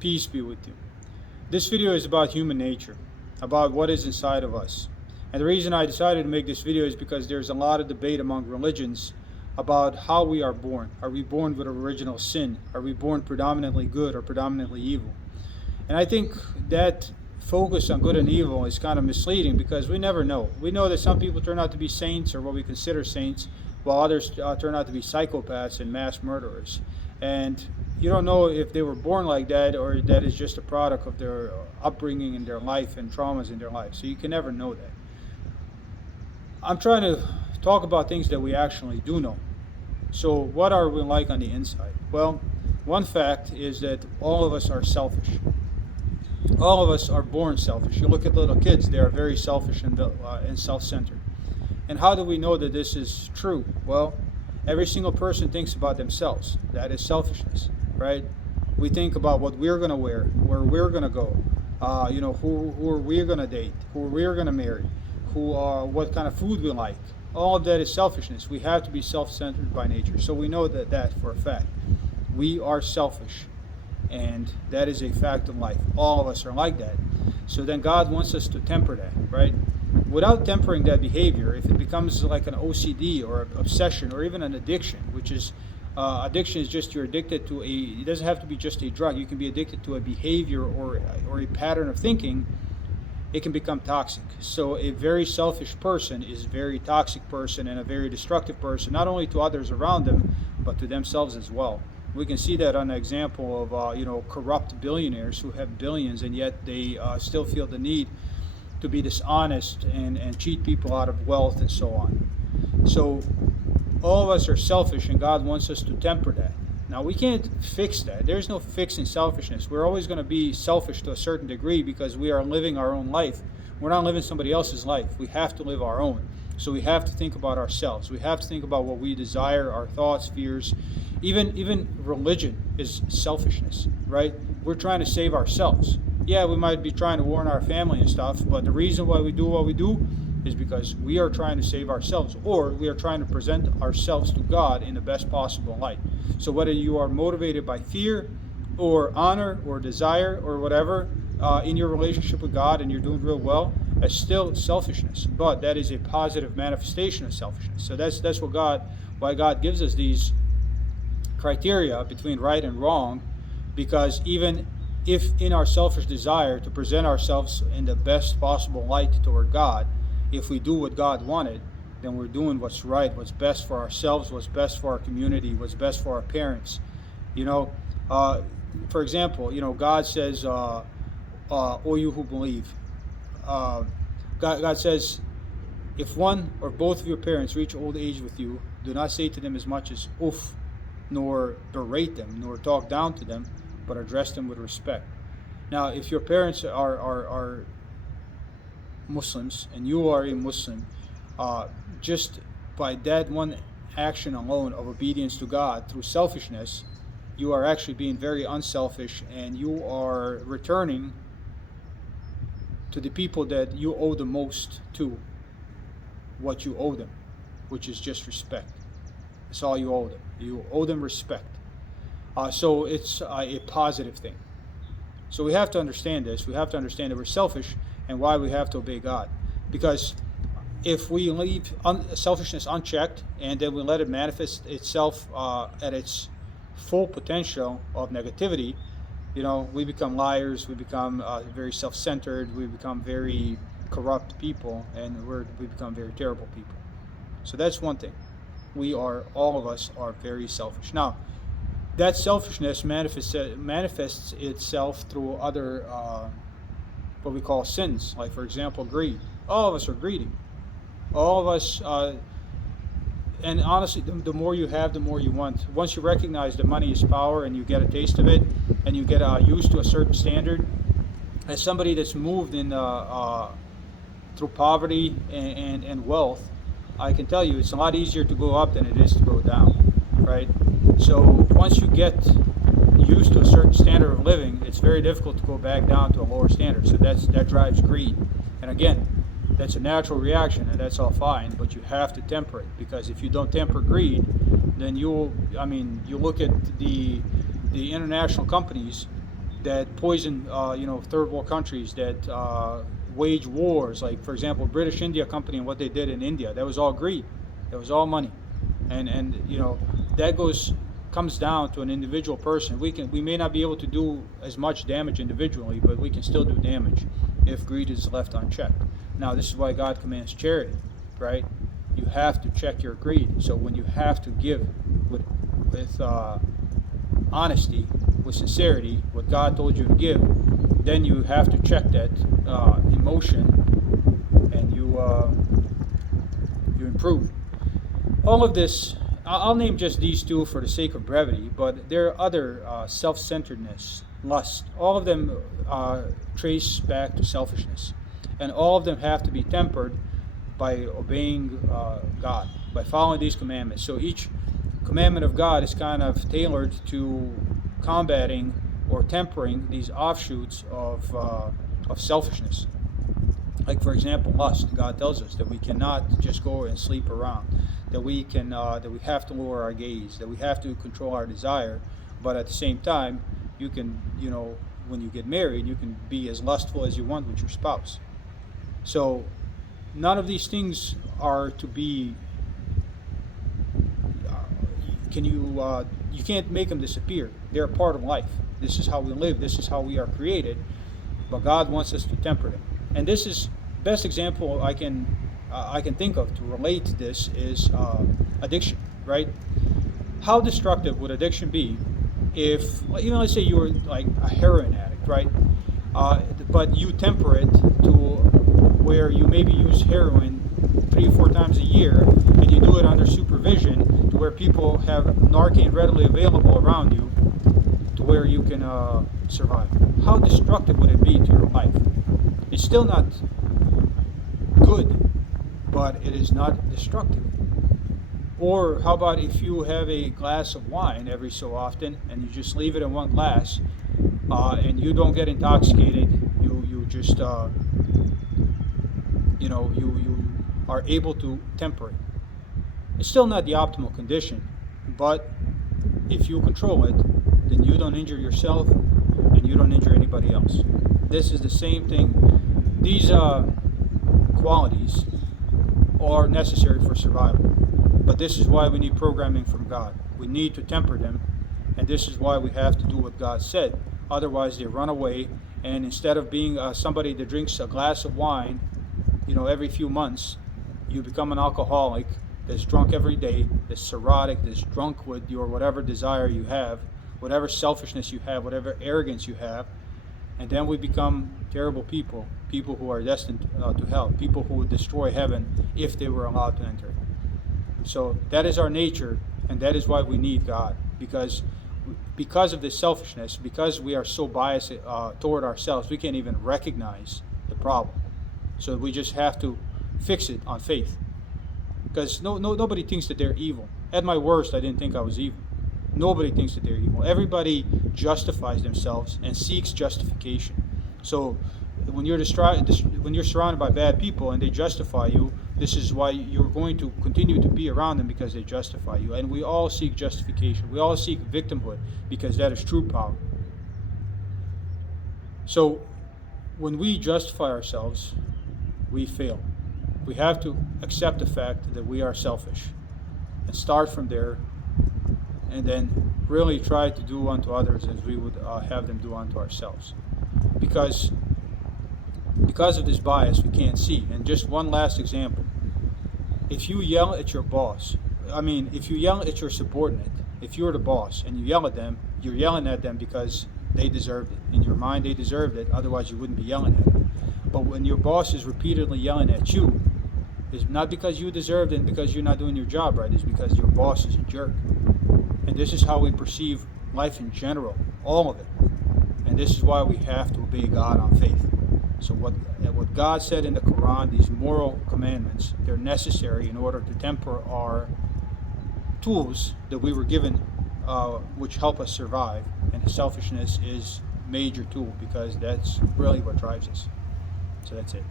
Peace be with you. This video is about human nature, about what is inside of us. And the reason I decided to make this video is because there's a lot of debate among religions about how we are born. Are we born with original sin? Are we born predominantly good or predominantly evil? And I think that focus on good and evil is kind of misleading because we never know. We know that some people turn out to be saints or what we consider saints, while others turn out to be psychopaths and mass murderers. And you don't know if they were born like that or that is just a product of their upbringing in their life and traumas in their life. So you can never know that. I'm trying to talk about things that we actually do know. So what are we like on the inside? Well, one fact is that all of us are selfish. All of us are born selfish. You look at little kids, they are very selfish and self-centered. And how do we know that this is true? Well, every single person thinks about themselves. That is selfishness, right? We think about what we're going to wear, where we're going to go, who are we going to date, who we're going to marry, what kind of food we like. All of that is selfishness. We have to be self-centered by nature. So we know that for a fact. We are selfish. And that is a fact of life. All of us are like that. So then God wants us to temper that, right? Without tempering that behavior, if it becomes like an OCD or an obsession or even an addiction, which is, addiction is just you're addicted to it doesn't have to be just a drug. You can be addicted to a behavior or a pattern of thinking. It can become toxic. So a very selfish person is a very toxic person and a very destructive person, not only to others around them, but to themselves as well. We can see that on the example of corrupt billionaires who have billions and yet they still feel the need to be dishonest and cheat people out of wealth and so on. So all of us are selfish and God wants us to temper that. Now we can't fix that. There's no fixing selfishness. We're always going to be selfish to a certain degree because we are living our own life. We're not living somebody else's life. We have to live our own. So we have to think about ourselves. We have to think about what we desire, our thoughts, fears. Even religion is selfishness, right? We're trying to save ourselves. Yeah, we might be trying to warn our family and stuff, but the reason why we do what we do is because we are trying to save ourselves, or we are trying to present ourselves to God in the best possible light. So whether you are motivated by fear or honor or desire or whatever in your relationship with God and you're doing real well, that's still selfishness, but that is a positive manifestation of selfishness. So that's why God gives us these criteria between right and wrong, because even if in our selfish desire to present ourselves in the best possible light toward God, if we do what God wanted, then we're doing what's right, what's best for ourselves, what's best for our community, what's best for our parents. For example, God says, "O you who believe," God says, if one or both of your parents reach old age with you, do not say to them as much as "oof," nor berate them, nor talk down to them, but address them with respect. Now, if your parents are Muslims and you are a Muslim, just by that one action alone of obedience to God through selfishness, you are actually being very unselfish and you are returning to the people that you owe the most to what you owe them, which is just respect. That's all you owe them. You owe them respect. So it's a positive thing. So we have to understand this. We have to understand that we're selfish and why we have to obey God. Because if we leave selfishness unchecked and then we let it manifest itself at its full potential of negativity, we become liars, we become very self-centered, we become very corrupt people, and we become very terrible people. So that's one thing. All of us are very selfish. Now, that selfishness manifests itself through other, what we call sins, like for example, greed. All of us are greedy. All of us, and honestly, the more you have, the more you want. Once you recognize that money is power and you get a taste of it, and you get used to a certain standard, as somebody that's moved in through poverty and wealth, I can tell you it's a lot easier to go up than it is to go down, right? So once you get used to a certain standard of living, it's very difficult to go back down to a lower standard. So that drives greed. And again, that's a natural reaction, and that's all fine, but you have to temper it, because if you don't temper greed, then you look at the international companies that poison, third world countries, that wage wars. Like, for example, British India Company and what they did in India. That was all greed. That was all money, and that comes down to an individual person. We may not be able to do as much damage individually, but we can still do damage if greed is left unchecked. Now, this is why God commands charity, right? You have to check your greed. So when you have to give with honesty, with sincerity, what God told you to give, then you have to check that emotion, and you improve. All of this, I'll name just these two for the sake of brevity, but there are other self-centeredness, lust. All of them trace back to selfishness, and all of them have to be tempered by obeying God, by following these commandments. So each commandment of God is kind of tailored to combating or tempering these offshoots of selfishness. Like, for example, lust. God tells us that we cannot just go and sleep around, that we have to lower our gaze, that we have to control our desire. But at the same time, you can, when you get married, you can be as lustful as you want with your spouse. So none of these things are to be. You can't make them disappear. They're a part of life. This is how we live. This is how we are created. But God wants us to temper them. And this is best example I can think of to relate to this is addiction, right? How destructive would addiction be if, let's say you were like a heroin addict, right? But you temper it to where you maybe use heroin 3 or 4 times a year, and you do it under supervision, to where people have Narcan readily available around you, to where you can survive. How destructive would it be to your life? It's still not good, but it is not destructive. Or how about if you have a glass of wine every so often, and you just leave it in one glass, and you don't get intoxicated, you just you are able to temper it. It's still not the optimal condition, but if you control it, then you don't injure yourself and you don't injure anybody else. This is the same thing. These qualities are necessary for survival, but this is why we need programming from God. We need to temper them, and this is why we have to do what God said. Otherwise, they run away, and instead of being somebody that drinks a glass of wine, every few months, you become an alcoholic that's drunk every day, that's cirrhotic, that's drunk with your whatever desire you have, whatever selfishness you have, whatever arrogance you have, and then we become terrible people who are destined to hell, people who would destroy heaven if they were allowed to enter. So that is our nature, and that is why we need God, because of this selfishness, because we are so biased toward ourselves, we can't even recognize the problem. So we just have to fix it on faith, because nobody thinks that they're evil. At my worst, I didn't think I was evil. Nobody thinks that they're evil. Everybody justifies themselves and seeks justification. So when you're surrounded by bad people and they justify you, this is why you're going to continue to be around them, because they justify you. And we all seek justification. We all seek victimhood, because that is true power. So when we justify ourselves, we fail. We have to accept the fact that we are selfish and start from there, and then really try to do unto others as we would have them do unto ourselves. Because of this bias, we can't see. And just one last example. If you yell at your boss, if you yell at your subordinate, if you're the boss and you yell at them, you're yelling at them because they deserved it. In your mind, they deserved it, otherwise you wouldn't be yelling at them. But when your boss is repeatedly yelling at you, it's not because you deserved it and because you're not doing your job right, it's because your boss is a jerk. And this is how we perceive life in general, all of it. And this is why we have to obey God on faith. So what God said in the Quran, these moral commandments, they're necessary in order to temper our tools that we were given, which help us survive. And selfishness is a major tool, because that's really what drives us. So that's it.